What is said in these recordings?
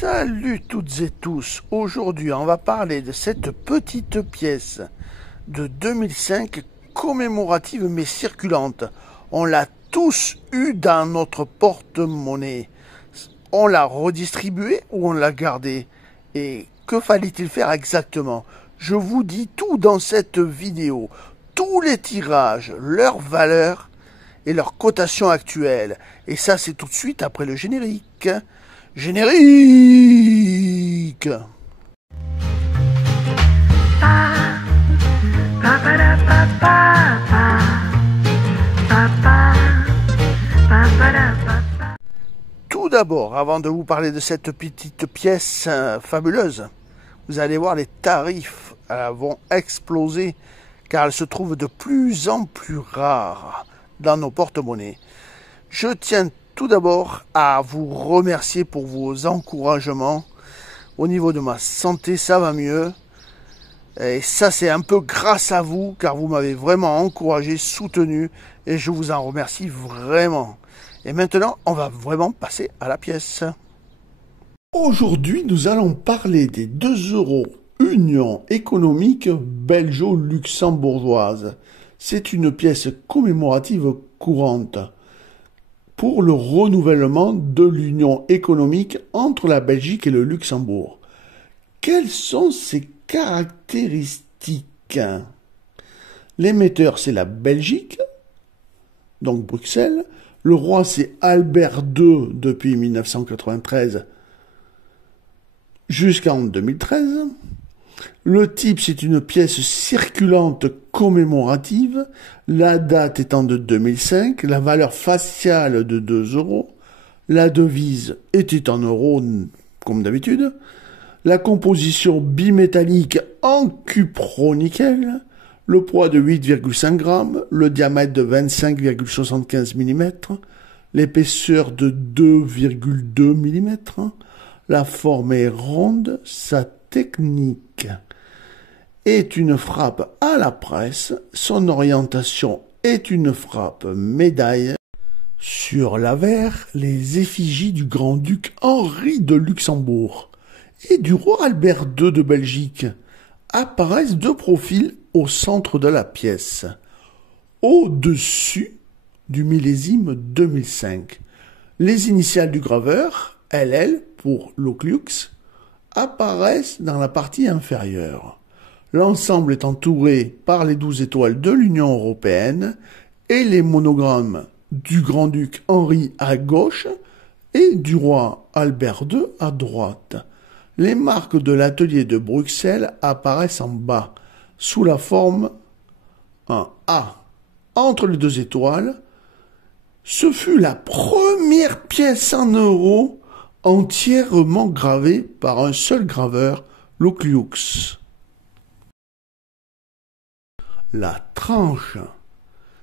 Salut toutes et tous, aujourd'hui on va parler de cette petite pièce de 2005 commémorative mais circulante. On l'a tous eu dans notre porte-monnaie. On l'a redistribuée ou on l'a gardée? Et que fallait-il faire exactement? Je vous dis tout dans cette vidéo. Tous les tirages, leurs valeurs et leur cotation actuelle. Et ça c'est tout de suite après le générique. Générique. Tout d'abord, avant de vous parler de cette petite pièce fabuleuse, vous allez voir les tarifs vont exploser car elles se trouvent de plus en plus rares dans nos porte-monnaies. Je tiens tout d'abord à vous remercier pour vos encouragements. Au niveau de ma santé, ça va mieux. Et ça, c'est un peu grâce à vous, car vous m'avez vraiment encouragé, soutenu, et je vous en remercie vraiment. Et maintenant, on va vraiment passer à la pièce. Aujourd'hui, nous allons parler des 2 € Union économique belgeo-luxembourgeoise. C'est une pièce commémorative courante pour le renouvellement de l'union économique entre la Belgique et le Luxembourg. Quelles sont ses caractéristiques? L'émetteur, c'est la Belgique, donc Bruxelles. Le roi, c'est Albert II depuis 1993 jusqu'en 2013. Le type, c'est une pièce circulante commémorative, la date étant de 2005, la valeur faciale de 2 €, la devise était en euros comme d'habitude, la composition bimétallique en cupro-nickel, le poids de 8,5 grammes, le diamètre de 25,75 mm, l'épaisseur de 2,2 mm, la forme est ronde, sa technique est une frappe à la presse, son orientation est une frappe médaille. Sur l'avers, les effigies du grand-duc Henri de Luxembourg et du roi Albert II de Belgique apparaissent de profil au centre de la pièce, au-dessus du millésime 2005. Les initiales du graveur, LL pour l'Oclux, apparaissent dans la partie inférieure. L'ensemble est entouré par les 12 étoiles de l'Union européenne et les monogrammes du grand-duc Henri à gauche et du roi Albert II à droite. Les marques de l'atelier de Bruxelles apparaissent en bas, sous la forme un A. Entre les 2 étoiles, ce fut la première pièce en euros entièrement gravée par un seul graveur, l'Oclux. La tranche,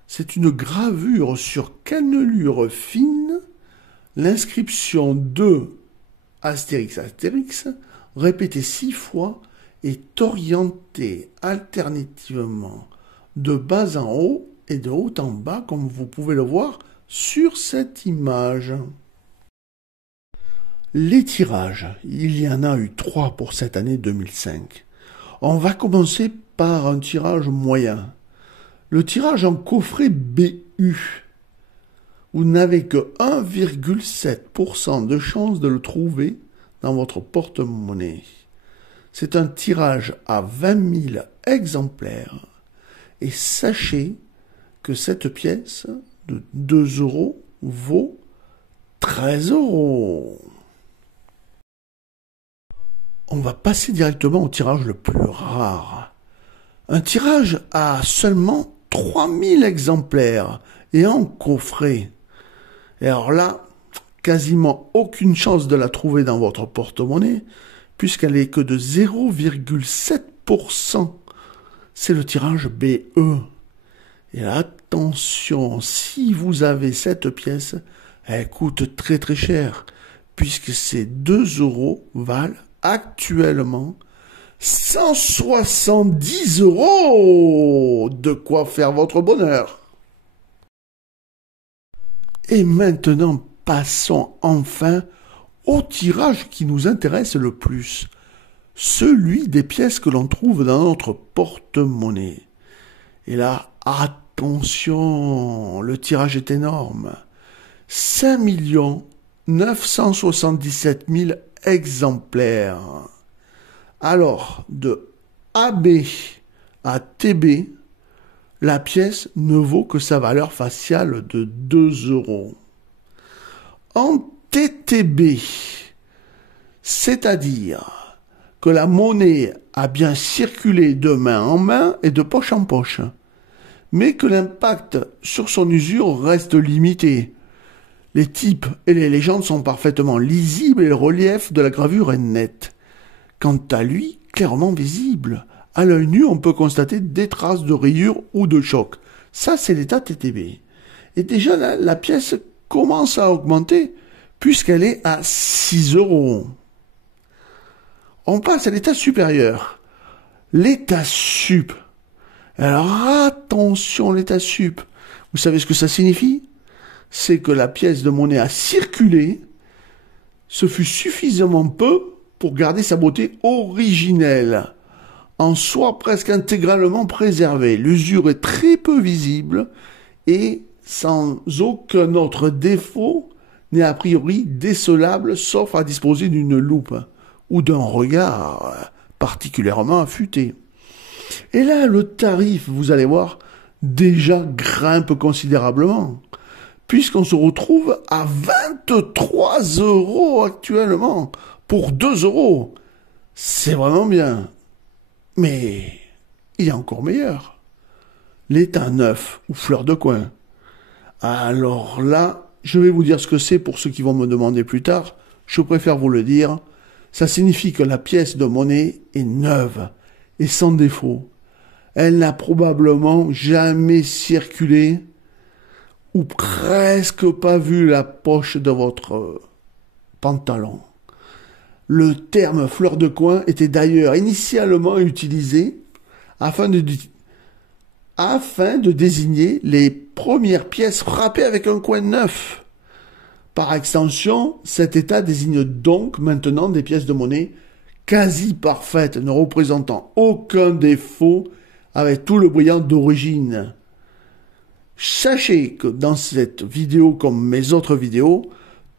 c'est une gravure sur cannelure fine, l'inscription 2 Astérix Astérix, répétée 6 fois, est orientée alternativement de bas en haut et de haut en bas, comme vous pouvez le voir sur cette image. Les tirages, il y en a eu 3 pour cette année 2005. On va commencer par un tirage moyen. Le tirage en coffret BU. Vous n'avez que 1,7% de chance de le trouver dans votre porte-monnaie. C'est un tirage à 20 000 exemplaires. Et sachez que cette pièce de 2 € vaut 13 €. On va passer directement au tirage le plus rare. Un tirage à seulement 3000 exemplaires et en coffret. Et alors là, quasiment aucune chance de la trouver dans votre porte-monnaie, puisqu'elle est que de 0,7%. C'est le tirage BE. Et attention, si vous avez cette pièce, elle coûte très très cher, puisque ces 2 € valent actuellement 170 €. De quoi faire votre bonheur. Et maintenant, passons enfin au tirage qui nous intéresse le plus, celui des pièces que l'on trouve dans notre porte-monnaie. Et là, attention, le tirage est énorme. 5 977 000 exemplaires. Alors, de AB à TB, la pièce ne vaut que sa valeur faciale de 2 €. En TTB, c'est-à-dire que la monnaie a bien circulé de main en main et de poche en poche, mais que l'impact sur son usure reste limité. Les types et les légendes sont parfaitement lisibles et le relief de la gravure est net. Quant à lui, clairement visible. À l'œil nu, on peut constater des traces de rayures ou de choc. Ça, c'est l'état TTB. Et déjà, là, la pièce commence à augmenter puisqu'elle est à 6 €. On passe à l'état supérieur. L'état sup. Alors attention, l'état sup. Vous savez ce que ça signifie? C'est que la pièce de monnaie a circulé, ce fut suffisamment peu pour garder sa beauté originelle, en soi presque intégralement préservée. L'usure est très peu visible et sans aucun autre défaut n'est a priori décelable sauf à disposer d'une loupe ou d'un regard particulièrement affûté. Et là, le tarif, vous allez voir, déjà grimpe considérablement, puisqu'on se retrouve à 23 € actuellement, pour 2 €. C'est vraiment bien. Mais il y a encore meilleur. L'état neuf, ou fleur de coin. Alors là, je vais vous dire ce que c'est pour ceux qui vont me demander plus tard. Je préfère vous le dire. Ça signifie que la pièce de monnaie est neuve et sans défaut. Elle n'a probablement jamais circulé ou presque pas vu la poche de votre pantalon. Le terme fleur de coin était d'ailleurs initialement utilisé afin de désigner les premières pièces frappées avec un coin neuf. Par extension, cet état désigne donc maintenant des pièces de monnaie quasi parfaites, ne représentant aucun défaut avec tout le brillant d'origine. Sachez que dans cette vidéo, comme mes autres vidéos,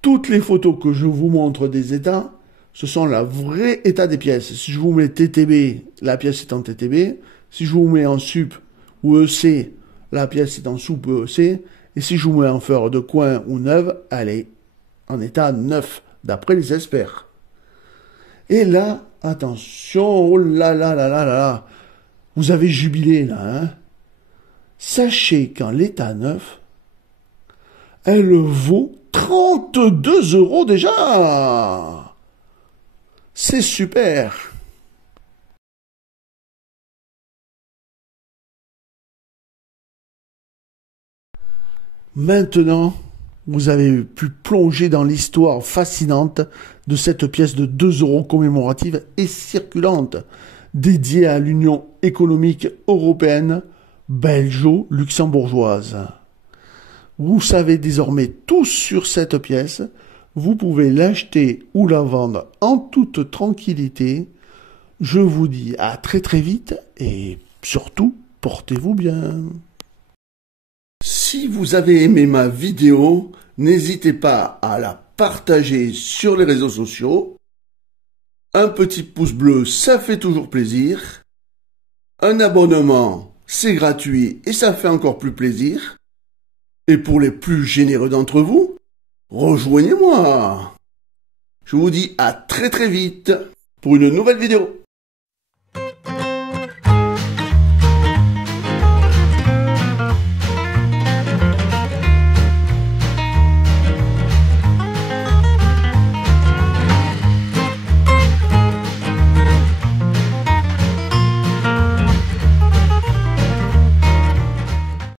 toutes les photos que je vous montre des états, ce sont le vrai état des pièces. Si je vous mets TTB, la pièce est en TTB. Si je vous mets en sup ou EC, la pièce est en sup ou EC. Et si je vous mets en fleur de coin ou neuve, elle est en état neuf, d'après les experts. Et là, attention, oh là là là là là là, vous avez jubilé là, hein. Sachez qu'en l'état neuf, elle vaut 32 € déjà. C'est super. Maintenant, vous avez pu plonger dans l'histoire fascinante de cette pièce de 2 € commémorative et circulante, dédiée à l'Union économique européenne belgeo-luxembourgeoise. Vous savez désormais tout sur cette pièce. Vous pouvez l'acheter ou la vendre en toute tranquillité. Je vous dis à très très vite et surtout, portez-vous bien. Si vous avez aimé ma vidéo, n'hésitez pas à la partager sur les réseaux sociaux. Un petit pouce bleu, ça fait toujours plaisir. Un abonnement, c'est gratuit et ça fait encore plus plaisir. Et pour les plus généreux d'entre vous, rejoignez-moi. Je vous dis à très très vite pour une nouvelle vidéo.